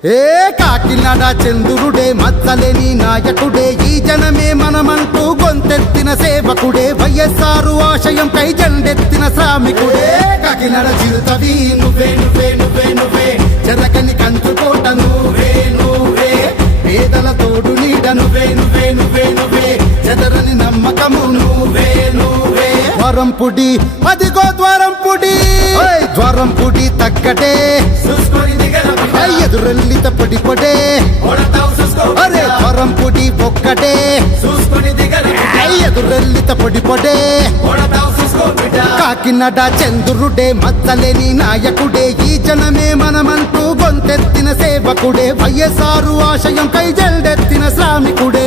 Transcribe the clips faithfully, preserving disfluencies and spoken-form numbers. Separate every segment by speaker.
Speaker 1: ఏ కాకినాడ చంద్రుడే మచ్చలేని నాయకుడే ఈ జనమే మనమంటూ గొంతెత్తిన సేవకుడే వైఎస్ఆర్ ఆశయం కై జెండెత్తిన శ్రామికుడే కాకినాడ చిరుతవి నువ్వే నువ్వే నువ్వే నువ్వే చెరకని కంచుకోట నువ్వే నువ్వే పేదల తోడు నీడ నువ్వే నువ్వే నువ్వే నువ్వే చెదరని నమ్మకము నువ్వే నువ్వే ద్వారంపుడి అదిగో ద్వారంపుడి ద్వారంపుడి తగ్గటే ఎదురెల్లిత పొడి పొడే అరే ద్వారంపుడి ఒక్కటే ఎదురెల్లిత పొడి పొడే కాకినాడ చంద్రుడే మచ్చలేని నాయకుడే ఈ జనమే మనమంటూ గొంతెత్తిన సేవకుడే వైఎస్ఆర్ ఆశయం కై జెండెత్తిన శ్రామికుడే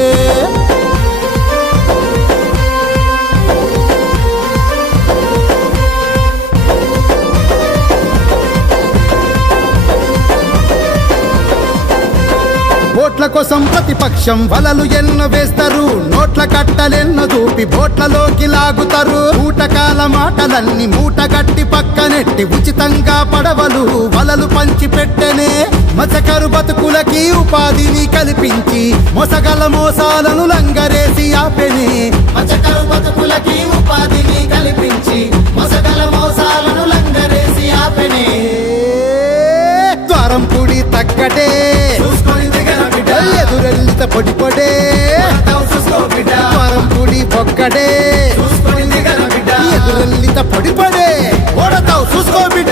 Speaker 1: ఓట్ల కోసం ప్రతిపక్షం వలలు ఎన్నో వేస్తారు నోట్ల కట్టలెన్నో చూపి బోట్లలోకి లాగుతారు ఊటకాల మాటలన్నీ మూటగట్టి పక్కనెట్టి ఉచితంగా పడవలు వలలు పంచి పెట్టెనే మసకరు బతుకులకి ఉపాధిని కల్పించి మొసగల మోసాలను లంగరేసి ఆపెనే మసకరు బతుకులకి ఉపాధిని కల్పించి మొసగల మోసాలను లంగరేసి ఆపెనే ద్వారంపుడి తగ్గటే ఎదురెల్లిత పొడి పొడే ద్వారంపుడి ఒక్కడే ఎదురెల్లిత పొడి పొడే ఓడతావు చూసుకో బిడ్డ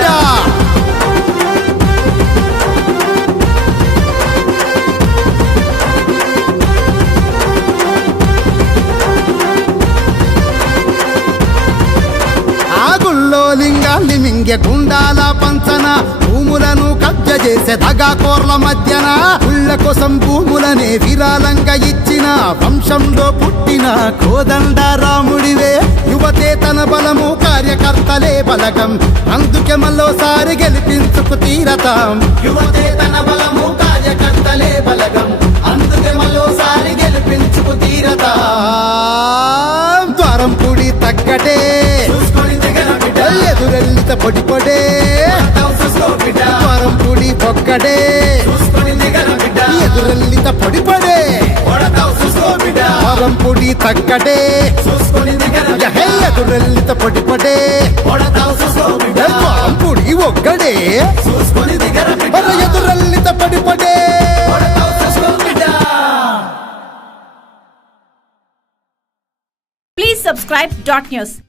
Speaker 1: లింగాల్ని మింగె గుండాల పంచన భూములను కబ్జ చేసే దగా కోర్ల మధ్యన ఉళ్ళ కోసం భూములనే విరాళంగా ఇచ్చిన వంశంలో పుట్టిన కోదండ రాముడివే యువతే తన బలము కార్యకర్తలే బలగం అందుకే మళ్ళోసారి గెలిపించుకు తీరతాం యువతే తన బలము కార్యకర్తలే బలగం అందుకే మళ్ళోసారి గెలిపించుకు తీరతాం ద్వారంపుడి తగ్గటే ఎదురెల్లిత పొడి పొడే ద్వారంపుడి ఒక్కడే ఎదురెల్లిత పొడి పొడే ద్వారంపుడి తగ్గడే ఎదురెల్లిత పొడి పొడే ద్వారంపుడి ఒక్కడే ఎదురెల్లిత పొడి పొడే
Speaker 2: Please subscribe dot news.